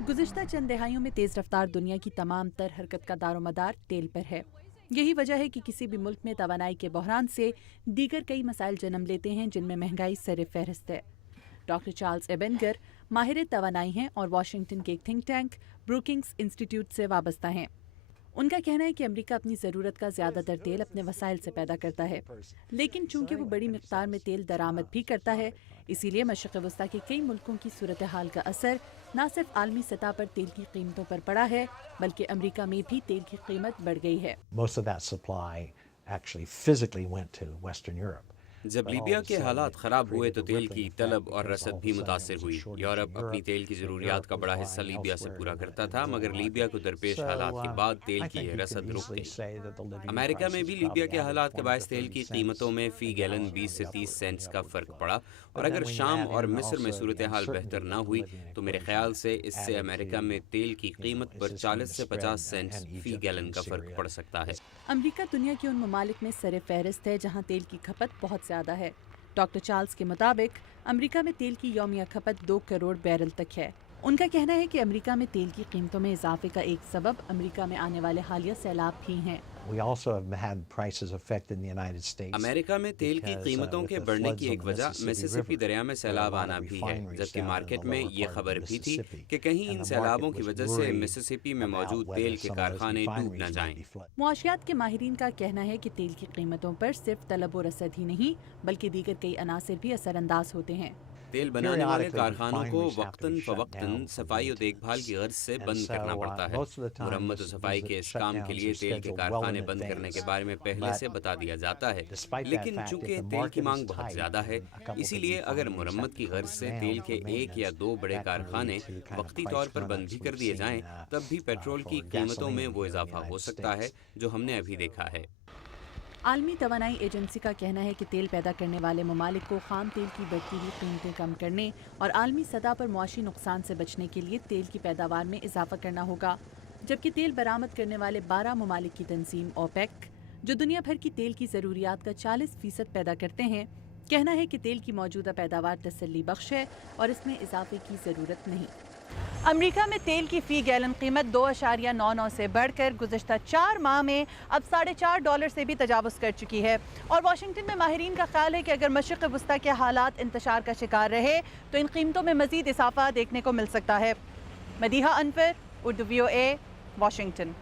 گزشتہ چند دہائیوں میں تیز رفتار دنیا کی تمام تر حرکت کا دار و مدار تیل پر ہے۔ یہی وجہ ہے کہ کسی بھی ملک میں توانائی کے بحران سے دیگر کئی مسائل جنم لیتے ہیں جن میں مہنگائی سر فہرست ہے۔ ڈاکٹر چارلس ایبنگر ماہر توانائی ہیں اور واشنگٹن کے ایک تھنک ٹینک بروکنگز انسٹی ٹیوٹ سے وابستہ ہیں۔ ان کا کہنا ہے کہ امریکہ اپنی ضرورت کا زیادہ تر تیل اپنے وسائل سے پیدا کرتا ہے، لیکن چونکہ وہ بڑی مقدار میں تیل درآمد بھی کرتا ہے، اسی لیے مشرق وسطیٰ کے کئی ملکوں کی صورتحال کا اثر نہ صرف عالمی سطح پر تیل کی قیمتوں پر پڑا ہے بلکہ امریکہ میں بھی تیل کی قیمت بڑھ گئی ہے۔ Most of that supply actually physically went to Western Europe. جب لیبیا کے حالات خراب ہوئے تو تیل کی طلب اور رسد بھی متاثر ہوئی۔ یورپ اپنی تیل کی ضروریات کا بڑا حصہ لیبیا سے پورا کرتا تھا، مگر لیبیا کو درپیش حالات کے بعد تیل کی رسد رک گئی۔ امریکہ میں بھی لیبیا کے حالات کے باعث تیل کی قیمتوں میں فی گیلن 20 سے 30 سینٹس کا فرق پڑا، اور اگر شام اور مصر میں صورتحال بہتر نہ ہوئی تو میرے خیال سے اس سے امریکہ میں تیل کی قیمت پر 40 سے 50 سینٹس فی گیلن کا فرق پڑ سکتا ہے۔ امریکہ دنیا کے ان ممالک میں سر فہرست ہے جہاں تیل کی کھپت بہت زیادہ ہے۔ ڈاکٹر چارلس کے مطابق امریکہ میں تیل کی یومیہ کھپت 2 کروڑ بیرل تک ہے۔ ان کا کہنا ہے کہ امریکہ میں تیل کی قیمتوں میں اضافے کا ایک سبب امریکہ میں آنے والے حالیہ سیلاب بھی ہیں۔ We also have had prices affect in the United States. امریکہ میں تیل کی قیمتوں کے بڑھنے کی ایک وجہ مسیسپی دریا میں سیلاب آنا بھی ہے، جبکہ مارکیٹ میں یہ خبر بھی تھی کہ کہیں ان سیلابوں کی وجہ سے مسیسپی میں موجود تیل کے کارخانے ڈوب نہ جائیں۔ معاشیات کے ماہرین کا کہنا ہے کہ تیل کی قیمتوں پر صرف طلب و رسد ہی نہیں بلکہ دیگر کئی عناصر بھی اثر انداز ہوتے ہیں۔ تیل بنانے والے کارخانوں کو وقتاً فوقتاً صفائی و دیکھ بھال کی غرض سے بند کرنا پڑتا ہے۔ مرمت و صفائی کے اس کام کے لیے تیل کے کارخانے بند کرنے کے بارے میں پہلے سے بتا دیا جاتا ہے، لیکن چونکہ تیل کی مانگ بہت زیادہ ہے، اسی لیے اگر مرمت کی غرض سے تیل کے 1 یا 2 بڑے کارخانے وقتی طور پر بند بھی کر دیے جائیں، تب بھی پیٹرول کی قیمتوں میں وہ اضافہ ہو سکتا ہے جو ہم نے ابھی دیکھا ہے۔ عالمی توانائی ایجنسی کا کہنا ہے کہ تیل پیدا کرنے والے ممالک کو خام تیل کی بڑھتی ہوئی قیمتیں کم کرنے اور عالمی سطح پر معاشی نقصان سے بچنے کے لیے تیل کی پیداوار میں اضافہ کرنا ہوگا، جبکہ تیل برآمد کرنے والے 12 ممالک کی تنظیم اوپیک، جو دنیا بھر کی تیل کی ضروریات کا 40% پیدا کرتے ہیں، کہنا ہے کہ تیل کی موجودہ پیداوار تسلی بخش ہے اور اس میں اضافے کی ضرورت نہیں۔ امریکہ میں تیل کی فی گیلن قیمت 2.99 سے بڑھ کر گزشتہ 4 ماہ میں اب $4.5 سے بھی تجاوز کر چکی ہے، اور واشنگٹن میں ماہرین کا خیال ہے کہ اگر مشرق وسطیٰ کے حالات انتشار کا شکار رہے تو ان قیمتوں میں مزید اضافہ دیکھنے کو مل سکتا ہے۔ مدیحہ انور، اردو VOA، واشنگٹن۔